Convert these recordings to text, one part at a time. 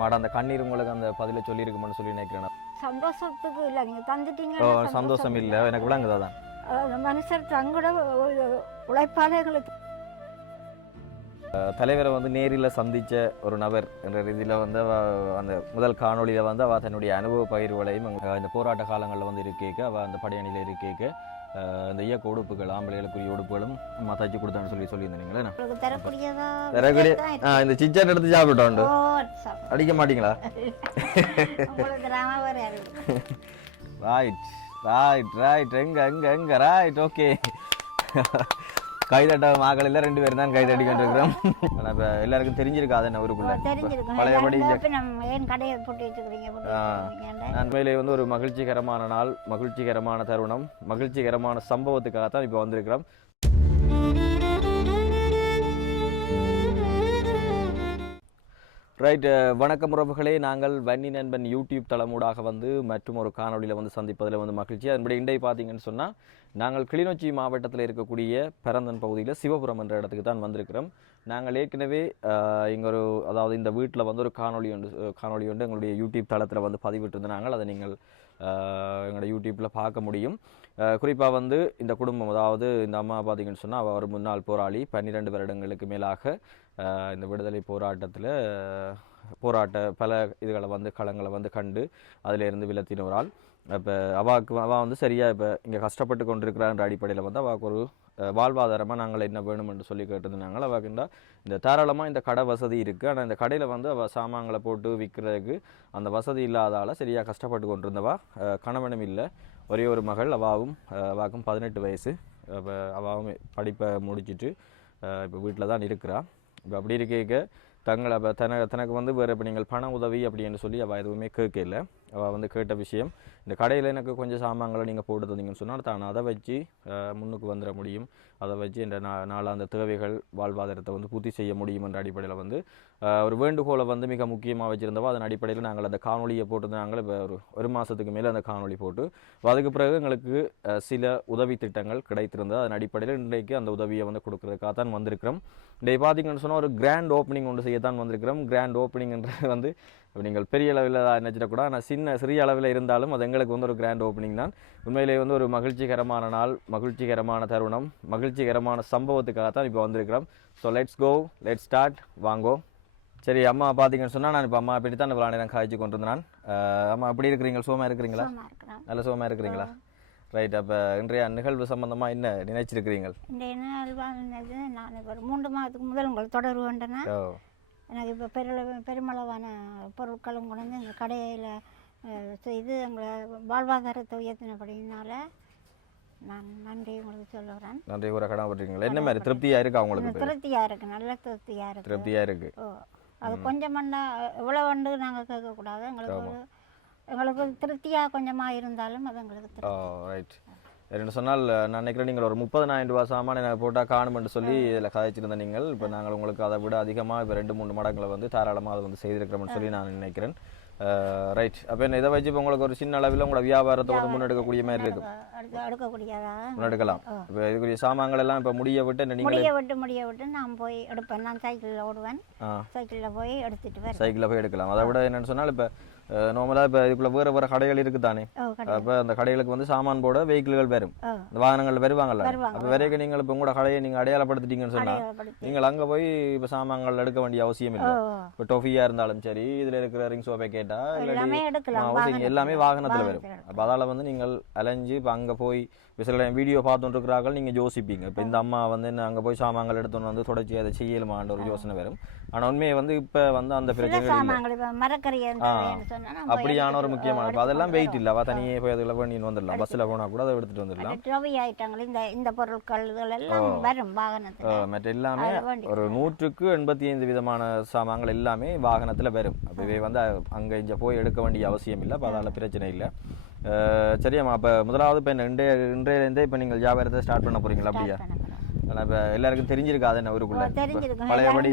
மாட அந்த கண்ணீர் உங்களுக்கு அந்த பதில சொல்லியிருக்குமென்னு சொல்லி நினைக்கிறேன். சந்தோஷத்துக்கு இல்லை, நீங்கள் தந்துட்டீங்க. சந்தோஷம் இல்லை, எனக்கு விளங்குதா தான். மனுஷர் தங்களோட உழைப்பாளர்களுக்கு தலைவரை வந்து நேரில் சந்தித்த ஒரு நபர் என்ற ரீதியில் வந்து அந்த முதல் காணொலியில் வந்து அவள் தன்னுடைய அனுபவ பகிர்வுகளையும் இந்த போராட்ட காலங்களில் வந்து இருக்கேக்க அவள் அந்த படையணியில் இருக்கேக்க இந்த இயக்க உடுப்புகள் ஆம்பளைகளுக்குரிய உடுப்புகளும் அம்மா தைச்சு கொடுத்தான்னு சொல்லியிருந்தீங்களே. இந்த சிச்சன் எடுத்து சாப்பிட்டோம். அடிக்க மாட்டீங்களா? ரைட் ரைட் ரைட் எங்க எங்க எங்க ரைட் ஓகே. கைதட்ட மகள் இல்லை, 2 பேரும் தான் கைதட்டி கொண்டிருக்கிறோம். ஆனால் இப்போ எல்லாருக்கும் தெரிஞ்சிருக்காது என்ன ஊருக்குள்ள பழையபடி. நான் மேலே வந்து ஒரு மகிழ்ச்சிகரமான நாள், மகிழ்ச்சிகரமான தருணம், மகிழ்ச்சிகரமான சம்பவத்துக்காகத்தான் இப்போ வந்திருக்கிறோம். ரைட், வணக்கம் உறவுகளே. நாங்கள் வன்னி நண்பன் யூடியூப் தளமூடாக வந்து மற்றும் ஒரு காணொலியில் வந்து சந்திப்பதில் வந்து மகிழ்ச்சி. அதன்படி இன்றை பார்த்தீங்கன்னு சொன்னால் நாங்கள் கிளிநொச்சி மாவட்டத்தில் இருக்கக்கூடிய பரந்தன் பகுதியில் சிவபுரம் என்ற இடத்துக்கு தான் வந்திருக்கிறோம். நாங்கள் ஏற்கனவே இங்கே ஒரு அதாவது இந்த வீட்டில் வந்து ஒரு காணொலி ஒன்று எங்களுடைய யூடியூப் தளத்தில் வந்து பதிவிட்டிருந்தாங்க. அதை நீங்கள் எங்களோட யூடியூப்பில் பார்க்க முடியும். குறிப்பாக வந்து இந்த குடும்பம், அதாவது இந்த அம்மா பார்த்தீங்கன்னு சொன்னால் அவர் முன்னாள் போராளி, 12 வருடங்களுக்கு மேலாக இந்த விடுதலை போராட்டத்தில் பல இதுகளை வந்து களங்களை வந்து கண்டு அதிலிருந்து விலத்தினவரால் இப்போ அவள் வந்து சரியாக இப்போ இங்கே கஷ்டப்பட்டு கொண்டிருக்கிறான்ற அடிப்படையில் வந்து அவளுக்கு ஒரு வாழ்வாதாரமாக நாங்கள் என்ன வேணும் என்று சொல்லி கேட்டிருந்தாங்க. அவகிட்ட இந்த தாராளமாக இந்த கடை வசதி இருக்குது. ஆனால் இந்த கடையில் வந்து அவள் சாமான்களை போட்டு விற்கிறதுக்கு அந்த வசதி இல்லாதால் சரியாக கஷ்டப்பட்டு கொண்டிருந்தவா. கணவனும் இல்லை, ஒரே ஒரு மகள். அவாவுக்கும் 18 வயசு. இப்போ அவாவும் படிப்பை முடிச்சுட்டு இப்போ வீட்டில் தான் இருக்கிறாள். இப்போ அப்படி இருக்க தங்களை தனக்கு வந்து வேறு இப்போ நீங்கள் பண உதவி அப்படின்னு சொல்லி அவள் எதுவுமே கேட்கல. அவள் வந்து கேட்ட விஷயம், இந்த கடையில் எனக்கு கொஞ்சம் சாமான்களை நீங்கள் போட்டு தந்தீங்கன்னு சொன்னால் தான் அதை வச்சு முன்னுக்கு வந்துட முடியும், அதை வச்சு இந்த நாளாந்த தேவைகள் வாழ்வாதாரத்தை வந்து பூர்த்தி செய்ய முடியும் என்ற அடிப்படையில் வந்து ஒரு வேண்டுகோளை வந்து மிக முக்கியமாக வச்சுருந்தவோ. அதன் அடிப்படையில் நாங்கள் அந்த காணொலியை போட்டுருந்தாங்க. இப்போ ஒரு மாதத்துக்கு மேலே அந்த காணொலி போட்டு அதுக்கு பிறகு எங்களுக்கு சில உதவி திட்டங்கள் கிடைத்திருந்தது. அதன் அடிப்படையில் இன்றைக்கு அந்த உதவியை வந்து கொடுக்குறதுக்காக தான் வந்திருக்கிறோம். இன்றைக்கு பார்த்தீங்கன்னு சொன்னால் ஒரு கிராண்ட் ஓப்பனிங் ஒன்று செய்யத்தான் வந்திருக்கிறோம். கிராண்ட் ஓப்பனிங்ன்றது வந்து நீங்கள் பெரிய அளவில் நினச்சிடக்கூடாது, ஆனால் சிறிய அளவில் இருந்தாலும் அது எங்களுக்கு வந்து ஒரு கிராண்ட் ஓப்பனிங் தான். உண்மையிலே வந்து ஒரு மகிழ்ச்சிகரமான நாள், மகிழ்ச்சிகரமான தருணம், மகிழ்ச்சிகரமான சம்பவத்துக்காகத்தான் இப்போ வந்திருக்கிறோம். So let's go, let's start, வாங்கோ. சரி, அம்மா பார்த்தீங்கன்னு சொன்னால் நான் இப்போ அம்மா அப்படி தான் இவ்வளோ நேரம் காய்ச்சி கொண்டிருந்தேன். அம்மா எப்படி இருக்கிறீங்க? சுகமாக இருக்கிறீங்களா? நல்ல சுகமாக இருக்கிறீங்களா? ரைட். அப்போ இன்றைய நிகழ்வு சம்பந்தமாக என்ன நினைச்சிருக்கிறீங்க? இன்றைய நிகழ்வானது நான் இப்போ 3 மாதத்துக்கு முதல் உங்களுக்கு தொடர்பு வேண்டேன்னா எனக்கு இப்போ பெருமளவான பொருட்களும் கொண்டு இந்த கடையில் செய்து எங்களை வாழ்வாதாரத்தை உயர்த்தினபடினால நான் நன்றி உங்களுக்கு சொல்லுறேன். நன்றி கூற கடமைப்பட்டிருக்கீங்களா? என்ன மாதிரி திருப்தியாக இருக்கா உங்களுக்கு? திருப்தியாக இருக்குது, நல்ல திருப்தியாக இருக்குது. ஓ, அது கொஞ்சம் இவ்வளோ வந்து நாங்கள் கேட்கக்கூடாது. எங்களுக்கு திருப்தியாக கொஞ்சமாக இருந்தாலும் அது எங்களுக்கு. ரைட். என்ன சொன்னால் நான் நினைக்கிறேன் நீங்கள் ஒரு 30,000 ரூபா சாமான எனக்கு போட்டால் காணுமென்று சொல்லி இதில் கதைச்சிருந்த நீங்கள் இப்போ நாங்கள் உங்களுக்கு அதை விட அதிகமாக இப்போ 2-3 மடங்களை வந்து தாராளமாக அதை வந்து செய்திருக்கிறோம்னு சொல்லி நான் நினைக்கிறேன். ரைட். அப்போ என்ன இதை வச்சு இப்போ உங்களுக்கு ஒரு சின்ன அளவில் உங்களோட வியாபாரத்தை வந்து முன்னெடுக்கக்கூடிய மாதிரி இருக்கும். முன்னெடுக்கலாம். இப்போ இதுக்குரிய சாமான்கள் எல்லாம் இப்போ முடிய விட்டு நான் போய் எடுப்பேன். நான் சைக்கிளில் ஓடுவேன், சைக்கிளில் போய் எடுத்துட்டு சைக்கிளில் போய் எடுக்கலாம். அதை விட என்னென்னு சொன்னால் இப்போ நார்மலாக இப்போ இதுக்குள்ள வேறு கடைகள் இருக்குது தானே. அப்போ அந்த கடைகளுக்கு வந்து சாமான் போட வெஹிக்கிள்கள் வரும், இந்த வாகனங்கள் வருவாங்கல்ல. அப்போ வரைக்கும் நீங்கள் இப்போ உங்களோட கடையை நீங்கள் அடையாளப்படுத்திட்டீங்கன்னு சொன்னால் நீங்கள் அங்கே போய் இப்போ சாமான்கள் எடுக்க வேண்டிய அவசியம் இல்லை. இப்போ டொஃபியாக இருந்தாலும் சரி, இதில் இருக்கிற ரிங் சோப்பை கேட்டால் எல்லாமே வாகனத்தில் வரும். அப்போ அதால் வந்து நீங்கள் அலைஞ்சு இப்போ அங்கே போய் இப்போ சில வீடியோ பார்த்துட்டு இருக்கிறார்கள், நீங்கள் யோசிப்பீங்க இப்போ இந்த அம்மா வந்து அங்கே போய் சாமான்கள் எடுத்துன்னு வந்து தொடச்சி அதை செய்யலுமான்ற ஒரு யோசனை வரும். ஆனால் உண்மையை வந்து இப்போ வந்து அந்த பிரச்சனை அப்படியான ஒரு முக்கியமான அதெல்லாம் வெயிட் இல்லை. அவள் தனியே போய் அதில் பண்ணின்னு வந்துடலாம். பஸ்ஸில் போனால் கூட அதை எடுத்துகிட்டு வந்துடலாம். மற்ற எல்லாமே ஒரு 100க்கு 85 விதமான சாமான்கள் எல்லாமே வாகனத்தில் வரும். அப்பவே வந்து அங்கே இங்கே போய் எடுக்க வேண்டிய அவசியம் இல்லை. அப்போ அதால் பிரச்சனை இல்லை. சரியாம்மா. அப்போ முதலாவது இப்போ இன்றையிலேருந்தே இப்போ நீங்கள் வியாபாரத்தை ஸ்டார்ட் பண்ண போகிறீங்களா? அப்படியா? ஆனால் இப்போ எல்லாருக்கும் தெரிஞ்சிருக்காது என்ன ஊருக்குள்ள பழையபடி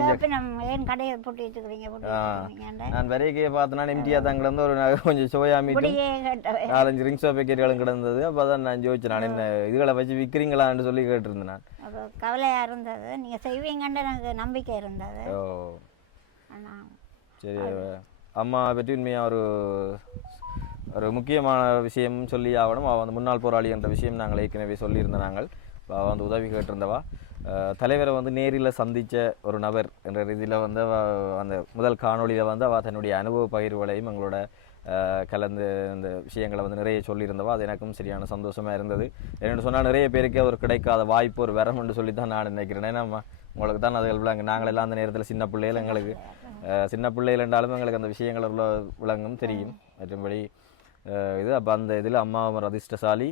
நான் வரைக்கே பார்த்தேன்னா எம்டிஆர் தான் கிடந்து ஒரு கொஞ்சம் சோயா மீட்டு 4-5 ரிங் சோப் பேக்கெட்டுகளும் கிடந்தது. அப்போ தான் நான் யோசிச்சேன், நான் என்ன இதுகளை வச்சு விற்கிறீங்களான்னு சொல்லி கேட்டிருந்தேன். நான் கவலையாக இருந்தது, நீங்கள் செய்வீங்கன்னு எனக்கு நம்பிக்கை இருந்தது. ஓ சரி. அம்மா பற்றி உண்மையாக ஒரு முக்கியமான விஷயம் சொல்லி ஆகணும். அவள் வந்து முன்னாள் போராளி என்ற விஷயம் நாங்கள் ஏற்கனவே சொல்லியிருந்த நாங்கள் அவள் வந்து உதவி கேட்டிருந்தவா. தலைவரை வந்து நேரில் சந்தித்த ஒரு நபர் என்ற ரீதியில் வந்து அந்த முதல் காணொலியில் வந்து அவள் தன்னுடைய அனுபவ பகிர்வுகளையும் எங்களோட கலந்து இந்த விஷயங்களை வந்து நிறைய சொல்லியிருந்தவா. அது எனக்கும் சரியான சந்தோஷமாக இருந்தது. என்னென்னு சொன்னால் நிறைய பேருக்கு ஒரு கிடைக்காத வாய்ப்பு ஒரு வரம் என்று சொல்லி தான் நான் நினைக்கிறேன். ஏன்னா உங்களுக்கு தான் அது விளங்கு. நாங்களெல்லாம் அந்த நேரத்தில் சின்ன பிள்ளைகள், எங்களுக்கு சின்ன பிள்ளைகள் என்றாலும் எங்களுக்கு அந்த விஷயங்கள் உள்ள விளங்கும் தெரியும். மற்றபடி இது அப்போ அந்த இதில் அம்மா ஒரு அதிர்ஷ்டசாலி.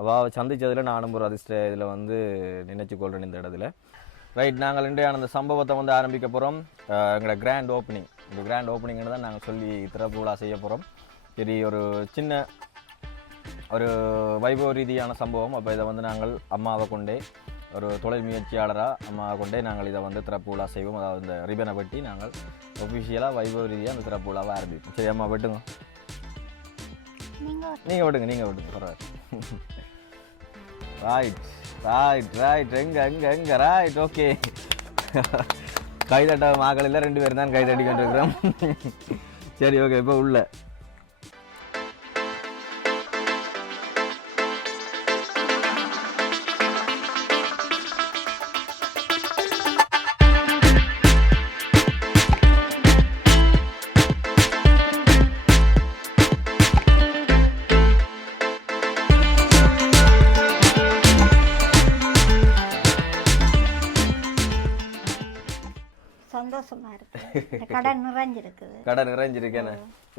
அவாவை சந்தித்ததில் நானும் ஒரு அதிர்ஷ்ட இதில் வந்து நினைச்சு கொள்கிறேன் இந்த இடத்துல. ரைட், நாங்கள் இன்றையான அந்த சம்பவத்தை வந்து ஆரம்பிக்க போகிறோம். எங்களோட கிராண்ட் ஓப்பனிங், இந்த கிராண்ட் ஓப்பனிங்னு தான் நாங்கள் சொல்லி திறப்பு விழா செய்ய போகிறோம். சரி, ஒரு சின்ன ஒரு வைபவ ரீதியான சம்பவம். அப்போ இதை வந்து நாங்கள் அம்மாவை கொண்டே ஒரு தொழில் முயற்சியாளராக அம்மாவை கொண்டே நாங்கள் இதை வந்து திறப்பு விழா செய்வோம். அதாவது இந்த ரிபனை வெட்டி நாங்கள் ஒஃபிஷியலாக வைபவ ரீதியாக அந்த திறப்பு விழாவை ஆரம்பிப்போம். சரி அம்மா, வெட்டுங்க. நீங்கள் விடுங்க பரவாயில்ல. ரைட் ரைட் ரைட், எங்க ரைட், ஓகே. கைதட்ட மாக்களில் 2 பேர் தான் கைதட்டி கொண்டிருக்கிறோம். சரி, ஓகே. இப்போ உள்ள சந்தோஷமா இருக்கு. கடை நிறைஞ்சிருக்குது. கடை நிறைஞ்சிருக்கேன்னு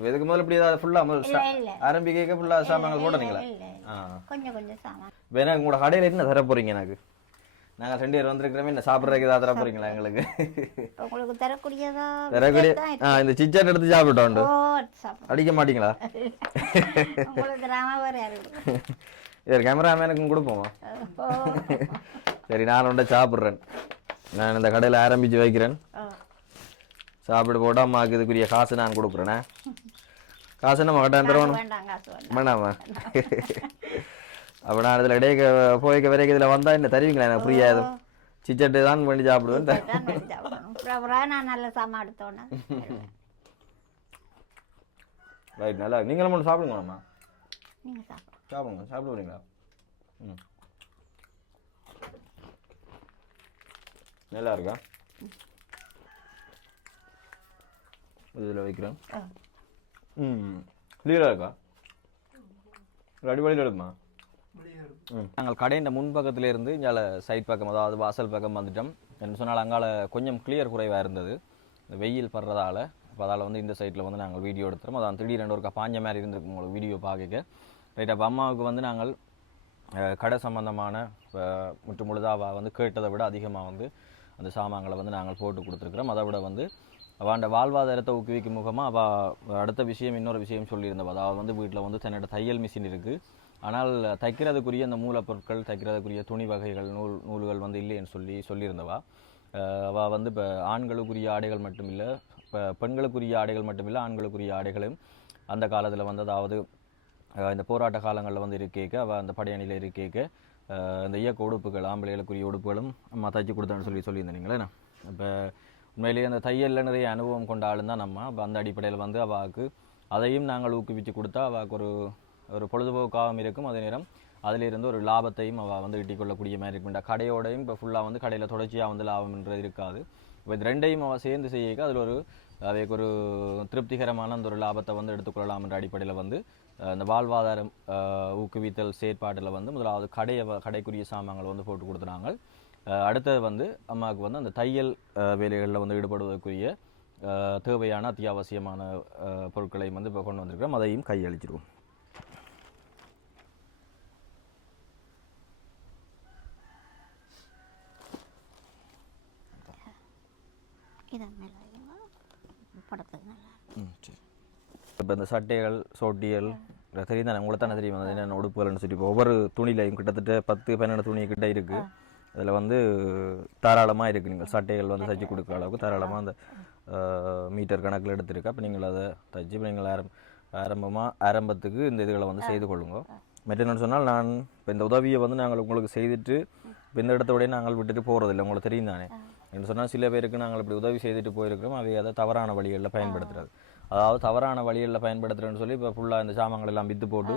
இதுக்கு முதல்ல இப்படி ஏதாவது ஃபுல்லாக ஆரம்பிக்க ஃபுல்லாக சாமான்கள் போடுறீங்களா? கொஞ்சம் கொஞ்சம் சாமான் வேணா உங்களோட கடையில் என்ன தர போறீங்க? எனக்கு நாங்கள் 2 பேர் வந்திருக்கிறோமே, என்ன சாப்பிட்றதுக்கு ஏதாவது தர போறீங்களா எங்களுக்கு? உங்களுக்கு தரக்கூடியதா? இந்த சிச்சட் எடுத்து சாப்பிட்டோம். அடிக்க மாட்டீங்களா? உங்களுக்கு ராமவர் இது கேமராமேனுக்கும் கொடுப்போமா? சரி, நான் ஒன்றை சாப்பிட்றேன். நான் இந்த கடையில் ஆரம்பித்து வைக்கிறேன். சாப்பிட்டு போட்டால் அம்மாவுக்கு இதுக்குரிய காசு நான் கொடுக்குறேண்ணே. காசு நம்ம கட்டாயம் தருவோம். வேண்டாமா? அப்போ நான் இதில் இடையே போய்க்க வரைக்கும் இதில் வந்தால் என்ன தருவீங்களா? எனக்கு புரியாது. சிச்சட்டு தான் பண்ணி சாப்பிடுவேன். நான் நல்ல சாமான் எடுத்தோன்னே. ரைட், நல்லா. நீங்களும் ஒன்று சாப்பிடுங்கம்மா. நீங்கள் சாப்பிடுங்க. சாப்பிட போறீங்களா? ம், நல்லா இருக்கா? இதில் வைக்கிறேன். கிளியராக இருக்கா? அடிப்படையில் எடுக்குமா? நாங்கள் கடையின் முன்பக்கத்தில் இருந்து இங்கே சைட் பக்கம், அதாவது வாசல் பக்கம் வந்துட்டோம். என்ன சொன்னால் அங்கால கொஞ்சம் கிளியர் குறைவாக இருந்தது, இந்த வெயில் படுறதால. அப்போ அதால் வந்து இந்த சைட்டில் வந்து நாங்கள் வீடியோ எடுத்துகிறோம். அதான் திடீரென்று ஒரு பாஞ்ச மாதிரி இருந்திருக்கு உங்களுக்கு வீடியோ பார்க்க. ரைட், அப்போ அம்மாவுக்கு வந்து நாங்கள் கடை சம்பந்தமான முற்று முழுதாக வந்து கேட்டதை விட அதிகமாக வந்து அந்த சாமான்களை வந்து நாங்கள் போட்டு கொடுத்துருக்குறோம். அதை விட வந்து அவன் வாழ்வாதாரத்தை ஊக்குவிக்கும் முகமாக அவள் அடுத்த விஷயம், இன்னொரு விஷயம் சொல்லியிருந்தவ. அதாவது வந்து வீட்டில் வந்து தன்னோட தையல் மிஷின் இருக்குது. ஆனால் தைக்கிறதுக்குரிய அந்த மூலப்பொருட்கள், தைக்கிறதுக்குரிய துணி வகைகள், நூல்கள் வந்து இல்லைன்னு சொல்லியிருந்தவா. அவள் வந்து இப்போ ஆண்களுக்குரிய ஆடைகள் மட்டும் இல்லை, இப்போ பெண்களுக்குரிய ஆடைகள் மட்டும் இல்லை, ஆண்களுக்குரிய ஆடைகளும் அந்த காலத்தில் வந்து, அதாவது இந்த போராட்ட காலங்களில் வந்து இருக்கேக்க அவள் அந்த படையணியில் இருக்கேக்க இந்த இயக்க உடுப்புகள், ஆம்பளைகளுக்குரிய உடுப்புகளும் அம்மா தைச்சி கொடுத்தான்னு சொல்லியிருந்தீங்களே. இப்போ உண்மையிலேயே அந்த தையலில் நிறைய அனுபவம் கொண்ட ஆளும் தான் நம்ம. அப்போ அந்த அடிப்படையில் வந்து அவாவுக்கு அதையும் நாங்கள் ஊக்குவிச்சு கொடுத்தா அவாவுக்கு ஒரு பொழுதுபோக்காகவும் இருக்கும். அதே நேரம் அதிலிருந்து ஒரு லாபத்தையும் அவள் வந்து ஈட்டிக்கொள்ளக்கூடிய மாதிரி இருக்கும். கடையோடையும் இப்போ ஃபுல்லாக வந்து கடையில் தொடர்ச்சியாக வந்து லாபம்ன்றது இருக்காது. இப்போ இது ரெண்டையும் அவள் சேர்ந்து செய்ய அதில் அவைக்கு ஒரு திருப்திகரமான அந்த ஒரு லாபத்தை வந்து எடுத்துக்கொள்ளலாம் என்ற அடிப்படையில் வந்து இந்த வாழ்வாதாரம் ஊக்குவித்தல் செயற்பாட்டில் வந்து முதலாவது கடைக்குரிய சாமான்கள் வந்து போட்டு கொடுத்துனாங்க. அடுத்தது வந்து அம்மாவுக்கு வந்து அந்த தையல் வேலைகளில் வந்து ஈடுபடுவதற்குரிய தேவையான அத்தியாவசியமான பொருட்களையும் வந்து இப்போ கொண்டு வந்திருக்கிறோம். அதையும் கையளிச்சிருவோம். சரி, இப்போ இந்த சட்டைகள், சோட்டிகள் தெரியும் தானே, உங்களுக்கு தானே தெரியும் அது என்னென்ன உடுப்புகள்னு சொல்லி. இப்போ ஒவ்வொரு துணியிலையும் கிட்டத்தட்ட 10-12 துணி கிட்ட இருக்குது. அதில் வந்து தாராளமாக இருக்குது. நீங்கள் சட்டைகள் வந்து தைச்சி கொடுக்குற அளவுக்கு தாராளமாக அந்த மீட்டர் கணக்கில் எடுத்துருக்கு. அப்போ நீங்கள் அதை தைச்சி இப்போ நீங்கள் ஆரம்பத்துக்கு இந்த இதுகளை வந்து செய்து கொள்ளுங்க. மற்றொன்று சொன்னால், நான் இப்போ இந்த உதவியை வந்து நாங்கள் உங்களுக்கு செய்துட்டு இப்போ இந்த இடத்தோடய நாங்கள் விட்டுட்டு போகிறதில்லை. உங்களுக்கு தெரியும் தானே. என்று சொன்னால் சில பேருக்கு நாங்கள் இப்படி உதவி செய்துட்டு போயிருக்கிறோம், அவை அதை தவறான வழிகளில் பயன்படுத்துறது. அதாவது தவறான வழிகளில் பயன்படுத்துகிறேன்னு சொல்லி இப்போ ஃபுல்லாக இந்த சாமான்கள் எல்லாம் விற்று போட்டு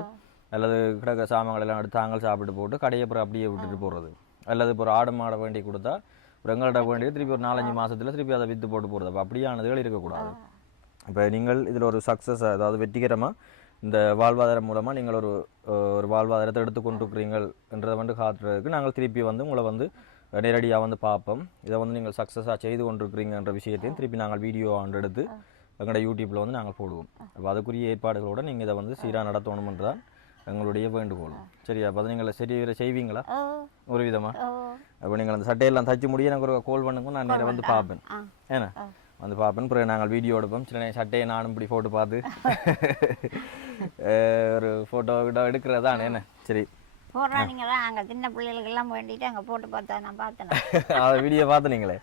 அல்லது கிடக்க சாமான்கள் எல்லாம் எடுத்து தாங்கள் சாப்பிட்டு போட்டு கடையை அப்புறம் அப்படியே விட்டுட்டு போகிறது, அல்லது இப்போ ஒரு ஆடு மாடை வேண்டி கொடுத்தா ஒரு எங்கள்கிட்ட வேண்டி திருப்பி ஒரு 4-5 மாதத்தில் திருப்பி அதை விற்று போட்டு போகிறது. அப்போ அப்படியானதுகள் இருக்கக்கூடாது. இப்போ நீங்கள் இதில் ஒரு சக்ஸஸ், அதாவது வெற்றிகரமாக இந்த வாழ்வாதாரம் மூலமாக நீங்கள் ஒரு வாழ்வாதாரத்தை எடுத்துக்கொண்டிருக்கிறீங்கன்றதை வந்து காட்டுறதுக்கு நாங்கள் திருப்பி வந்து உங்களை வந்து நேரடியாக வந்து பார்ப்போம். இதை வந்து நீங்கள் சக்ஸஸாக செய்து கொண்டிருக்கிறீங்கன்ற விஷயத்தையும் திருப்பி நாங்கள் வீடியோ ஆண்டு எடுத்து எங்களோட யூடியூப்பில் வந்து நாங்கள் போடுவோம். அப்போ அதுக்குரிய ஏற்பாடுகளோடு நீங்கள் இதை வந்து சீராக நடத்தணுமென்றால் எங்களுடைய வேண்டுகோள். சரியா? அப்போ நீங்கள் சரி செய்வீங்களா ஒரு விதமாக? அப்போ நீங்கள் அந்த சட்டையெல்லாம் தச்சு முடிய எனக்கு ஒரு கால் பண்ணுங்க, நான் நேராக வந்து பார்ப்பேன். ஏன்னா வந்து பார்ப்பேன், பிறகு நாங்கள் வீடியோ எடுப்போம். சில சட்டையை நானும் இப்படி போட்டு பார்த்து ஒரு ஃபோட்டோ எடுக்கிறதா என்ன? சரி போடுறாங்களா அங்கே சின்ன பிள்ளைகளுக்கெல்லாம் வேண்டிட்டு அங்கே போட்டு பார்த்தா நான் பார்த்தேன். அதை வீடியோ பார்த்துனீங்களே.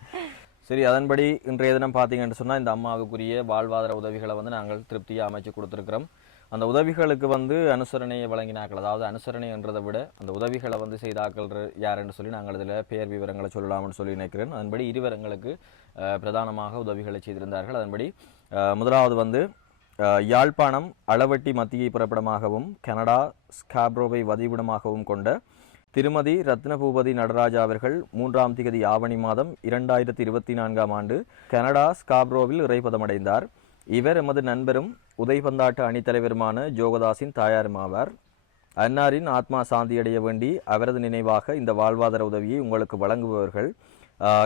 சரி, அதன்படி இன்றைய தினம் பார்த்தீங்கன்னு சொன்னால் இந்த அம்மாவுக்குரிய வாழ்வாதார உதவிகளை வந்து நாங்கள் திருப்தியாக அமைச்சு கொடுத்துருக்குறோம். அந்த உதவிகளுக்கு வந்து அனுசரணையை வழங்கினாக்கள், அதாவது அனுசரணை என்றதை விட அந்த உதவிகளை வந்து செய்தாக்கள் யாருன்னு சொல்லி நாங்கள் இதில் பெயர் விவரங்களை சொல்லலாம்னு சொல்லி நினைக்கிறேன். அதன்படி இருவரங்களுக்கு பிரதானமாக உதவிகளை செய்திருந்தார்கள். அதன்படி முதலாவது வந்து யாழ்ப்பாணம் அளவட்டி மத்தியை புறப்படமாகவும் கனடா ஸ்காப்ரோவை வதிவிடமாகவும் கொண்ட திருமதி ரத்னபூபதி நடராஜா அவர்கள் 3ஆம் திகதி ஆவணி மாதம் 2024ஆம் ஆண்டு கனடா ஸ்காப்ரோவில் இறைப்பதமடைந்தார். இவர் எமது நண்பரும் உதைபந்தாட்ட அணித்தலைவருமான ஜோகதாஸின் தாயாரும் ஆவார். அன்னாரின் ஆத்மா சாந்தியடைய வேண்டி அவரது நினைவாக இந்த வாழ்வாதார உதவியை உங்களுக்கு வழங்குபவர்கள்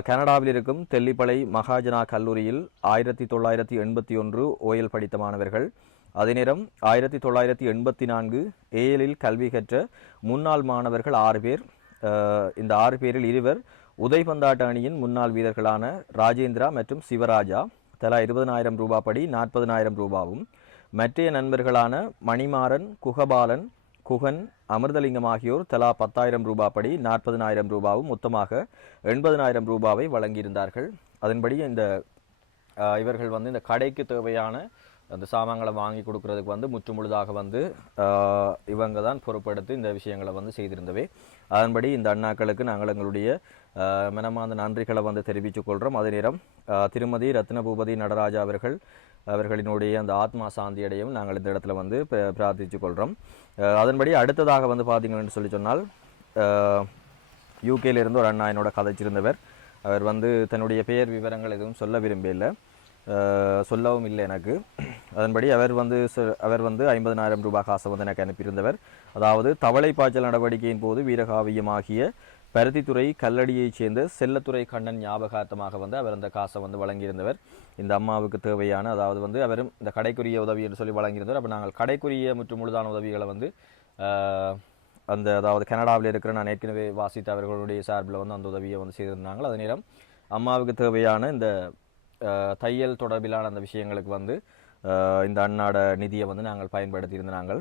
கனடாவில் இருக்கும் தெல்லிப்பளை மகாஜனா கல்லூரியில் 1981 ஓயல் படித்த மாணவர்கள். அதே நேரம் 1984 ஏஎலில் கல்வி கற்ற முன்னாள் மாணவர்கள் 6 பேர். இந்த 6 பேரில் 2 உதைபந்தாட்ட அணியின் முன்னாள் வீரர்களான ராஜேந்திரா மற்றும் சிவராஜா தலா 20,000 ரூபாய் படி 40,000 ரூபாவும், மற்றைய நண்பர்களான மணிமாறன், குகபாலன், குகன், அமிர்தலிங்கம் ஆகியோர் தலா 10,000 ரூபாய் படி 40,000 ரூபாவும் மொத்தமாக 80,000 ரூபாவை வழங்கியிருந்தார்கள். அதன்படி இந்த இவர்கள் வந்து இந்த கடைக்கு தேவையான அந்த சாமான்களை வாங்கி கொடுக்கறதுக்கு வந்து முற்றுமுழுதாக வந்து இவங்க தான் பொறுப்பெடுத்து இந்த விஷயங்களை வந்து செய்திருந்தவை. அதன்படி இந்த அண்ணாக்களுக்கு நாங்கள் எங்களுடைய மனமார்ந்த நன்றிகளை வந்து தெரிவித்துக் கொள்கிறோம். அதே நேரம் திருமதி ரத்னபூபதி நடராஜா அவர்களினுடைய அந்த ஆத்மா சாந்தியடையும் நாங்கள் இந்த இடத்துல வந்து பிரார்த்தித்துக் கொள்கிறோம். அதன்படி அடுத்ததாக வந்து பார்த்தீங்கன்னு சொல்லி சொன்னால் யூகேலிருந்து ஒரு அண்ணா என்னோட கதைச்சிருந்தவர். அவர் வந்து தன்னுடைய பெயர் விவரங்கள் எதுவும் சொல்ல விரும்பவில்லை, சொல்லவும் இல்லை எனக்கு. அதன்படி அவர் வந்து 50,000 ரூபாய் காசை வந்து எனக்கு அனுப்பியிருந்தவர். அதாவது தவளை பாய்ச்சல் நடவடிக்கையின் போது வீரகாவியமாகிய பருத்தித்துறை கல்லடியைச் சேர்ந்த செல்லத்துறை கண்ணன் ஞாபகார்த்தமாக வந்து அவர் அந்த காசை வந்து வழங்கியிருந்தவர். இந்த அம்மாவுக்கு தேவையான, அதாவது வந்து அவரும் இந்த கடைக்குரிய உதவி என்று சொல்லி வழங்கியிருந்தவர். அப்போ நாங்கள் கடைக்குரிய மற்றும் முழுதான உதவிகளை வந்து அதாவது கனடாவில் இருக்கிற நான் ஏற்கனவே வாசித்த அவர்களுடைய சார்பில் வந்து அந்த உதவியை வந்து செய்திருந்தாங்க. அதே நேரம் அம்மாவுக்கு தேவையான இந்த தையல் தொடர்பிலான அந்த விஷயங்களுக்கு வந்து இந்த அண்ணாட நிதியை வந்து நாங்கள் பயன்படுத்தியிருந்த நாங்கள்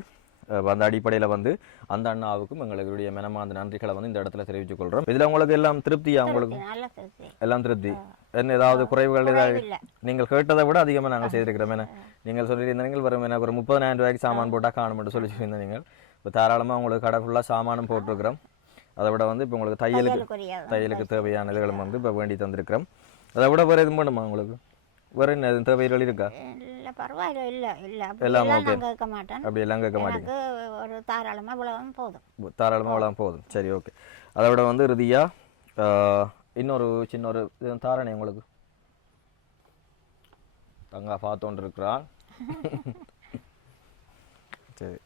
அந்த அடிப்படையில் வந்து அந்த அண்ணாவுக்கும் எங்களுடைய மனமார்ந்த நன்றிகளை வந்து இந்த இடத்துல தெரிவித்துக் கொள்கிறோம். இதில் உங்களுக்கு எல்லாம் திருப்தியா? உங்களுக்கு எல்லாம் திருப்தி? என்ன ஏதாவது குறைவுகள் ஏதாவது? நீங்கள் கேட்டதை விட அதிகமாக நாங்கள் செய்திருக்கிறோம். என்ன நீங்கள் சொல்லியிருந்தீங்க வரும் எனக்கு ஒரு 30,000 ரூபாய்க்கு சாமான் போட்டால் காணும்னு சொல்லி சொல்லியிருந்த நீங்கள் இப்போ தாராளமாக உங்களுக்கு கடை ஃபுல்லாக சாமானும் போட்டிருக்கிறோம். அதை விட வந்து இப்போ உங்களுக்கு தையலுக்கு தேவையான இதுகளும் வந்து இப்போ வேண்டி தந்திருக்கிறோம். அதை விட வேறு எதுவும் பண்ணுமா உங்களுக்கு? வேறு என்ன எதுவும் தேவைகள் இருக்கா? பரவாயில்ல, இல்லை இல்லை எல்லாம் ஓகே, கேட்க மாட்டேன். அப்படி எல்லாம் கேட்க மாட்டேங்க, ஒரு தாராளமாக இவ்வளவு போதும். தாராளமாக இவ்வளோ போதும். சரி, ஓகே. அதை விட வந்து இறுதியாக இன்னொரு சின்ன ஒரு தாரணை உங்களுக்கு தங்கா பார்த்துட்டு இருக்கிறான். சரி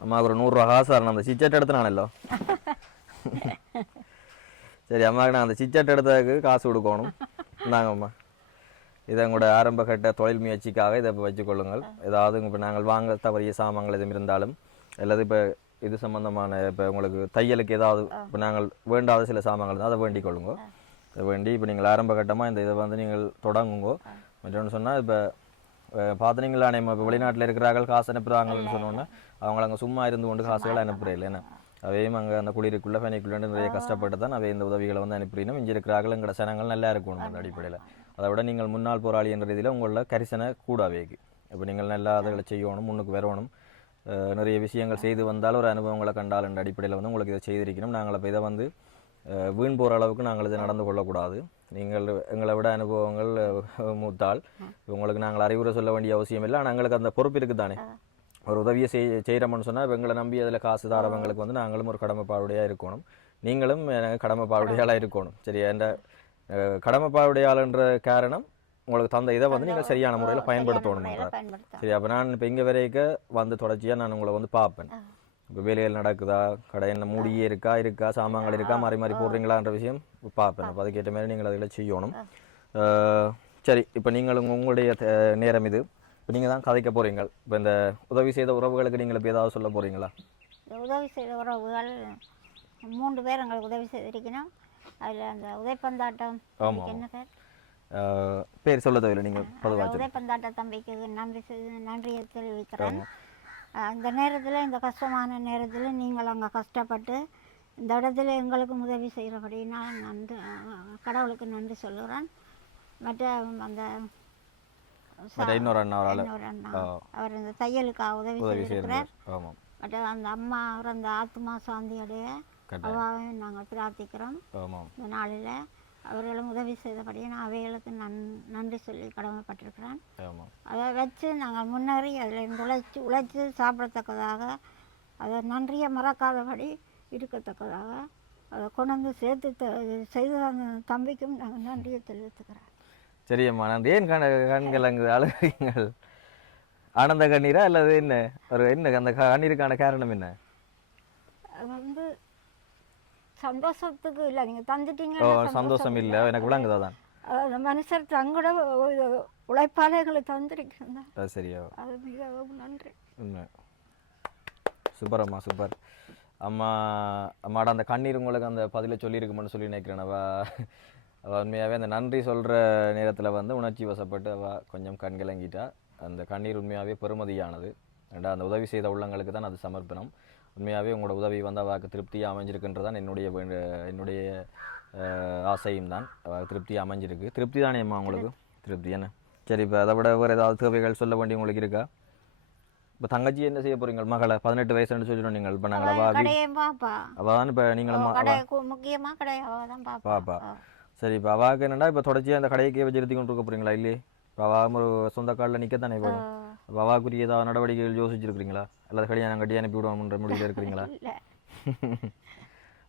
அம்மாவுக்கு ஒரு 100 ரூபா காசு வரணும். அந்த சிச்சட் எடுத்துனானല്ലോ. சரி அம்மாவுக்கு நான் அந்த சிச்சட் எடுத்ததுக்கு காசு கொடுக்கணும். இந்தாங்கம்மா, இதை எங்களோட ஆரம்ப கட்ட தொழில் முயற்சிக்காக இதை இப்போ வச்சுக்கொள்ளுங்கள். ஏதாவது இப்போ நாங்கள் வாங்க தவறிய சாமான்கள் எதுவும் இருந்தாலும், அல்லது இப்போ இது சம்பந்தமான இப்போ உங்களுக்கு தையலுக்கு ஏதாவது இப்போ நாங்கள் வேண்டாத சில சாமான்கள் இருந்தால் அதை வேண்டிக் கொள்ளுங்க. இதை வேண்டி இப்போ நீங்கள் ஆரம்ப கட்டமாக இந்த இதை வந்து நீங்கள் தொடங்குங்கோ. மற்றொன்று சொன்னால் இப்போ பார்த்தீங்களா, நம்ம இப்போ வெளிநாட்டில் இருக்கிறார்கள் காசு அனுப்புகிறாங்கன்னு சொன்னோன்னா அவங்க அங்கே சும்மா இருந்து கொண்டு காசுகளை அனுப்புகிறேன். ஏன்னா அவையும் அங்கே அந்த குளிருக்குள்ளே ஃபேனிக்குள்ளே நிறைய கஷ்டப்பட்டு தான் அவை இந்த உதவிகளை வந்து அனுப்பினோம். இங்கே இருக்கிறார்கள் எங்களோட சனங்கள் நல்லா இருக்கணும் அந்த அடிப்படையில். அதை விட நீங்கள் முன்னாள் போராளி என்ற ரீதியில் உங்களோட கரிசனை கூடாவேக்கு. இப்போ நீங்கள் நல்லா அதுகளை செய்யணும், முன்னுக்கு வரணும். நிறைய விஷயங்கள் செய்து வந்தால் ஒரு அனுபவங்களை கண்டால் என்ற அடிப்படையில் வந்து உங்களுக்கு இதை செய்திருக்கணும். நாங்கள் இப்போ இதை வந்து வீண் போகிற அளவுக்கு நாங்கள் இதை நடந்து கொள்ளக்கூடாது. நீங்கள் எங்களை விட அனுபவங்கள் மூத்தால் உங்களுக்கு நாங்கள் அறிவுரை சொல்ல வேண்டிய அவசியம் இல்லை. ஆனால் எங்களுக்கு அந்த பொறுப்பு இருக்குது தானே. ஒரு உதவியை செய்கிறோம்னு சொன்னால் இப்போ எங்களை நம்பி அதில் காசு தாரவங்களுக்கு வந்து நாங்களும் ஒரு கடமைப்பாடுடையாக இருக்கணும், நீங்களும் எனக்கு கடமைப்பாடுடையாளாக இருக்கணும். சரியா? என்ற கடமைப்பாடுடையாளன்ற காரணம் உங்களுக்கு தந்த இதை வந்து நீங்கள் சரியான முறையில் பயன்படுத்தணும். சரி, அப்போ நான் இப்போ இங்கே வரைக்கும் வந்து தொடர்ச்சியாக நான் உங்களை வந்து பார்ப்பேன். இப்போ வேலைகள் நடக்குதா, கடை என்ன மூடியே இருக்கா சாமான்கள் இருக்கா, மாறி மாறி போடுறீங்களான்ற விஷயம் பார்ப்பேன். அப்போ அதுக்கேற்ற மாதிரி நீங்கள் அதில் செய்யணும். சரி, இப்போ நீங்கள் உங்களுடைய நேரம் இது. இப்போ நீங்கள் தான் கதைக்க போகிறீங்க. இப்போ இந்த உதவி செய்த உறவுகளுக்கு நீங்கள் இப்போ ஏதாவது சொல்ல போகிறீங்களா? உதவி செய்த உறவுகள் 3 பேர் எங்களுக்கு உதவி செய்திருக்கணும். அதில் அந்த உதைப்பந்தாட்டம் என்ன பேர் சொல்ல தேவையில்லை, நீங்கள் பொதுவாக உதைப்பந்தாட்ட தம்பிக்கு நன்றியை தெரிவிக்கிறேன். அந்த நேரத்தில், இந்த கஷ்டமான நேரத்தில் நீங்கள் அங்கே கஷ்டப்பட்டு இந்த இடத்துல எங்களுக்கு உதவி செய்கிறபடி நான் கடவுளுக்கு நன்றி சொல்லுறேன். மற்ற அந்த இன்னொரு அண்ணா அவர் இந்த தையலுக்காக உதவி செய்திருக்கிறார். மற்ற அந்த அம்மா அவர் அந்த ஆத்மா சாந்தி அடைய அவாவையும் நாங்கள் பிரார்த்திக்கிறோம். இந்த நாளில் அவர்களும் உதவி செய்தபடியே நான் அவைகளுக்கு நன்றி சொல்லி கடமைப்பட்டிருக்கிறேன். அதை வச்சு நாங்கள் முன்னேறி அதில் உழைச்சி சாப்பிடத்தக்கதாக, அதை நன்றியை மறக்காதபடி இருக்கத்தக்கதாக அதை கொண்டு வந்து செய்த அந்த தம்பிக்கும் நாங்கள் நன்றியை தெரிவித்துக்கிறேன். சரியம்மா, நன்றி. ஏன் கண்கள் அங்கு அழுகிறீங்கள்? ஆனந்த கண்ணீரா அல்லது என்ன? ஒரு என்ன அந்த கண்ணீருக்கான காரணம் என்ன? வந்து சந்தோஷத்துக்கு இல்லை, நீங்கள் தந்துட்டீங்க. சந்தோஷம் இல்லை, எனக்கு விளங்குதா தான். மனுஷர் தங்கூட உழைப்பாளர்களை தந்திருக்கிறேன். சரியா, அது மிகவும் நன்றி. உண்மை. சூப்பர் அம்மா, சூப்பர். அம்மாட அந்த கண்ணீர் உங்களுக்கு அந்த பதிலை சொல்லியிருக்குமென்னு சொல்லி நினைக்கிறேன். அவள் உண்மையாகவே அந்த நன்றி சொல்கிற நேரத்தில் வந்து உணர்ச்சி வசப்பட்டு அவள் கொஞ்சம் கண்கலங்கிட்டா. அந்த கண்ணீர் உண்மையாகவே பெருமதியானது. ஏண்டா அந்த உதவி செய்த உள்ளங்களுக்கு தான் அது சமர்ப்பணம். உண்மையாகவே உங்களோட உதவி வந்து அவளுக்கு திருப்தியாக அமைஞ்சிருக்குன்றதான் என்னுடைய ஆசையும் தான். அவள் திருப்தியாக அமைஞ்சிருக்கு. திருப்தி தானே அம்மா உங்களுக்கு? திருப்தி என்ன? சரி, இப்போ அதை விட வேறு ஏதாவது தேவைகள் சொல்ல வேண்டிய உங்களுக்கு இருக்கா? இப்போ தங்கச்சி என்ன செய்ய போறீங்க? மகளை 18 வயசுன்னு சொல்லிடும் நீங்கள். இப்போ நாங்கள் அவள் இப்போ நீங்களும் முக்கியமாக கடையை பாப்பா. சரி, இப்போ அவாவுக்கு என்னென்னா இப்போ தொடர்ச்சியாக அந்த கடையை வச்சிருத்தி கொண்டு இருக்க போகிறீங்களா? இல்லையே, இப்போ அவா ஒரு சொந்த காலில் நிற்கத்தானே போகணும். இப்போ அவாக்குரிய ஏதாவது நடவடிக்கைகள் யோசிச்சிருக்கிறீங்களா? அல்லது கல்யாணம் கட்டி அனுப்பி விடுவோம்ன்ற முடிவில் இருக்கிறீங்களா?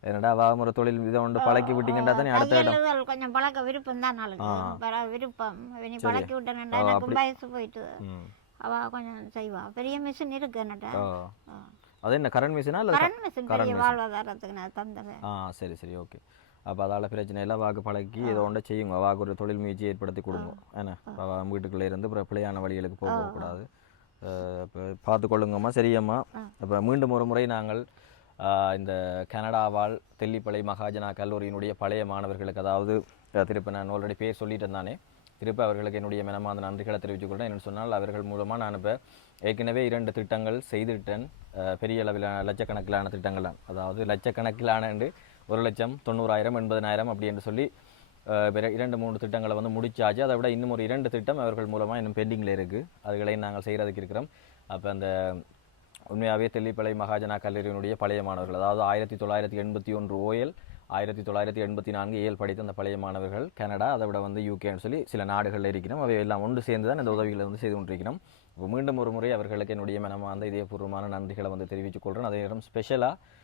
என்னடா அவா ஒரு தொழில் இதை ஒன்று பழக்கி விட்டீங்கன்னா தானே அடுத்த இடம் கொஞ்சம் பழக்க விருப்பம் தான். விருப்பம் பழக்கி விட்டேன்டா, எனக்கு வயசு போயிட்டு அவ கொஞ்சம் செய்வா. பெரிய மிஷின் இருக்கு என்னட்ட. அது என்ன கரண்ட் மிஷினா? இல்லை கரண்ட் மிஷின், பெரிய வாழ்வாதாரத்துக்கு நான் தந்தேன். சரி சரி, ஓகே. அப்போ அதால் பிரச்சனை இல்லை. வாக்கு பழக்கி ஏதோ ஒன்றை செய்யுங்க. வாக்கு ஒரு தொழில் முயற்சி ஏற்படுத்தி கொடுங்க. ஏன்னா வீட்டுக்குள்ளே இருந்து அப்புறம் பிள்ளையான வழிகளுக்கு போகக்கூடாது. இப்போ பார்த்துக்கொள்ளுங்கம்மா. சரியம்மா. அப்போ மீண்டும் ஒரு முறை நாங்கள் இந்த கனடாவால் தெல்லிப்பளை மகாஜனா கல்லூரியினுடைய பழைய மாணவர்களுக்கு, அதாவது திருப்பி நான் ஆல்ரெடி பேர் சொல்லிட்டேன் தானே, திருப்பி அவர்களுக்கு என்னுடைய மனமார்ந்த நன்றிகளை தெரிவித்துக்கொள்கிறேன். என்னென்னு சொன்னால் அவர்கள் மூலமாக நான் இப்போ ஏற்கனவே 2 திட்டங்கள் செய்துவிட்டேன். பெரிய அளவிலான லட்சக்கணக்கிலான திட்டங்கள் தான். அதாவது லட்சக்கணக்கிலான 1,90,000 80,000 அப்படி என்று சொல்லி 2-3 திட்டங்களை வந்து முடிச்சாச்சு. அதை விட இன்னும் ஒரு 2 திட்டம் அவர்கள் மூலமாக இன்னும் பெண்டிங்கில் இருக்குது. அதுகளையும் நாங்கள் செய்கிறதுக்கு இருக்கிறோம். அப்போ அந்த உண்மையாகவே தெல்லிப்பளை மகாஜனா கல்லூரியினுடைய பழைய மாணவர்கள், அதாவது 1981 ஓஎல் 1984 ஏஎல் படித்த அந்த பழைய மாணவர்கள் கனடா, அதை விட வந்து யூகேன்னு சொல்லி சில நாடுகளில் இருக்கிறோம். அவை எல்லாம் ஒன்று சேர்ந்து தான் இந்த உதவிகளை வந்து செய்து கொண்டிருக்கிறோம். இப்போ மீண்டும் ஒரு முறை அவர்களுக்கு என்னுடைய மனமார்ந்த இதயபூர்வமான நன்றிகளை வந்து தெரிவித்துக் கொள்கிறேன். அதே நேரம் ஸ்பெஷலாக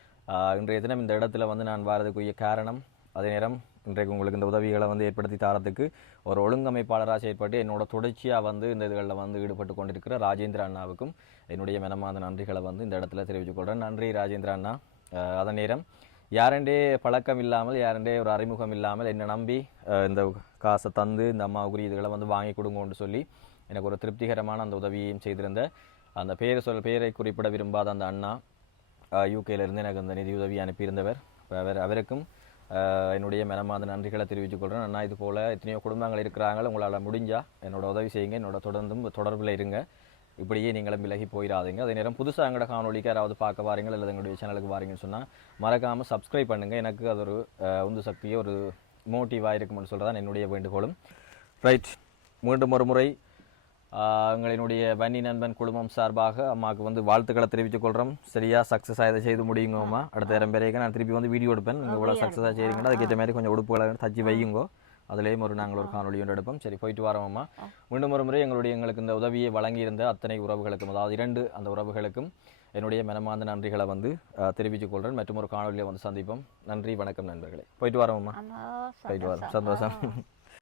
இன்றைய தினம் இந்த இடத்துல வந்து நான் வரதுக்குரிய காரணம், அதே நேரம் இன்றைக்கு உங்களுக்கு இந்த உதவிகளை வந்து ஏற்படுத்தி தரத்துக்கு ஒரு ஒழுங்கமைப்பாளராக செயற்பட்டு என்னோட தொடர்ச்சியாக வந்து இந்த இதுகளில் வந்து ஈடுபட்டு கொண்டிருக்கிற ராஜேந்திர அண்ணாவுக்கும் என்னுடைய மனமார்ந்த நன்றிகளை வந்து இந்த இடத்துல தெரிவித்துக் கொள்கிறேன். நன்றி ராஜேந்திர அண்ணா. அதே நேரம் யாரெண்டே பழக்கம் இல்லாமல், யாரெண்டே ஒரு அறிமுகம் இல்லாமல் என்னை நம்பி இந்த காசை தந்து இந்த அம்மாவுக்குரிய இதுகளை வந்து வாங்கி கொடுங்கன்னு சொல்லி எனக்கு ஒரு திருப்திகரமான அந்த உதவியையும் செய்திருந்த அந்த பெயரை குறிப்பிட விரும்பாத அந்த அண்ணா யூகேலேருந்து எனக்கு அந்த நிதி உதவி அனுப்பியிருந்தவர். அவருக்கும் என்னுடைய மனமார்ந்த நன்றிகளை தெரிவித்துக் கொள்கிறேன். அண்ணா, இது போல் எத்தனையோ குடும்பங்கள் இருக்கிறாங்க, உங்களால் முடிஞ்சால் என்னோட உதவி செய்யுங்க, என்னோட தொடர்பில் இருங்க, இப்படியே நீங்களும் விலகி போயிடாதீங்க. அதே நேரம் புதுசாக எங்களோட காணொலிக்கு யாராவது பார்க்க வாரீங்க அல்லது எங்களுடைய சேனலுக்கு வாரீங்கன்னு சொன்னால் மறக்காமல் சப்ஸ்கிரைப் பண்ணுங்கள். எனக்கு அது ஒரு உந்து சக்தியை ஒரு மோட்டிவாக இருக்கும்னு சொல்கிறதான் என்னுடைய வேண்டுகோளும். ரைட், மீண்டும் ஒரு முறை எங்களினுடைய வன்னி நண்பன் குழுமம் சார்பாக அம்மாவுக்கு வந்து வாழ்த்துக்களை தெரிவித்துக் கொள்கிறோம். சரியா சக்ஸஸாக இதை செய்து முடியுங்க அம்மா. அடுத்த 2 பேரைக்கு நான் திருப்பி வந்து வீடியோ எடுப்பேன். நீங்கள் இவ்வளோ சக்ஸஸாக செய்கிறீங்கன்னா அதுக்கேற்ற மாதிரி கொஞ்சம் உடுப்புகளை தச்சு வையுங்கோ. அதிலேயும் நாங்கள் ஒரு காணொலி ஒன்று எடுப்போம். சரி, போயிட்டு வரோம்மா. மீண்டும் ஒரு முறை எங்களுக்கு இந்த உதவியை வழங்கியிருந்த அத்தனை உறவுகளுக்கும், அதாவது 2 அந்த உறவுகளுக்கும் என்னுடைய மனமார்ந்த நன்றிகளை வந்து தெரிவித்துக் கொள்கிறேன். மற்றும் ஒரு காணொலியை வந்து சந்திப்போம். நன்றி, வணக்கம் நண்பர்களே. போயிட்டு வரோம்மா. போயிட்டு வரோம். சந்தோஷம்.